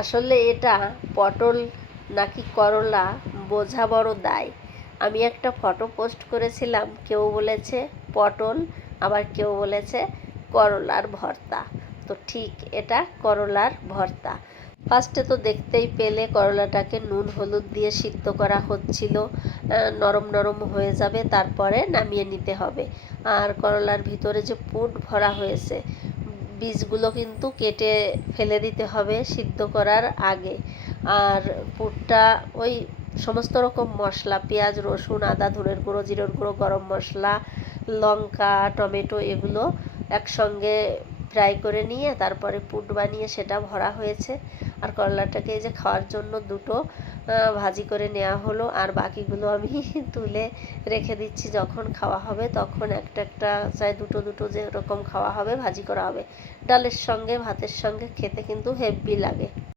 আসলে এটা পটল নাকি করলা বোঝা বড় দায়। আমি একটা ফটো পোস্ট করেছিলাম, কেউ বলেছে পটল, আবার কেউ বলেছে করলার ভর্তা। তো ঠিক এটা করলার ভর্তা। ফার্স্টে তো দেখতেই পেলে করলাটাকে নুন হলুদ দিয়ে সিদ্ধ করা হচ্ছিল, নরম নরম হয়ে যাবে, তারপরে নামিয়ে নিতে হবে। আর করলার ভিতরে যে পুর ভরা হয়েছে, বীজগুলো কিন্তু কেটে ফেলে দিতে হবে সিদ্ধ করার আগে। আর পুরটা ওই সমস্ত রকম মশলা, পেঁয়াজ রসুন আদা ধনের গুঁড়ো জিরের গুঁড়ো গরম মশলা লঙ্কা টমেটো এগুলো একসঙ্গে ফ্রাই করে নিয়ে তারপরে পুর বানিয়ে সেটা ভরা হয়েছে। আর করলাটাকে এই যে খাওয়ার জন্য দুটো ভাজি করে নেওয়া হলো, আর বাকিগুলো আমি তুলে রেখে দিচ্ছি, যখন খাওয়া হবে তখন একটা একটা চাই দুটো দুটো যেরকম খাওয়া হবে ভাজি করা হবে। ডালের সঙ্গে ভাতের সঙ্গে খেতে কিন্তু হেভি লাগে।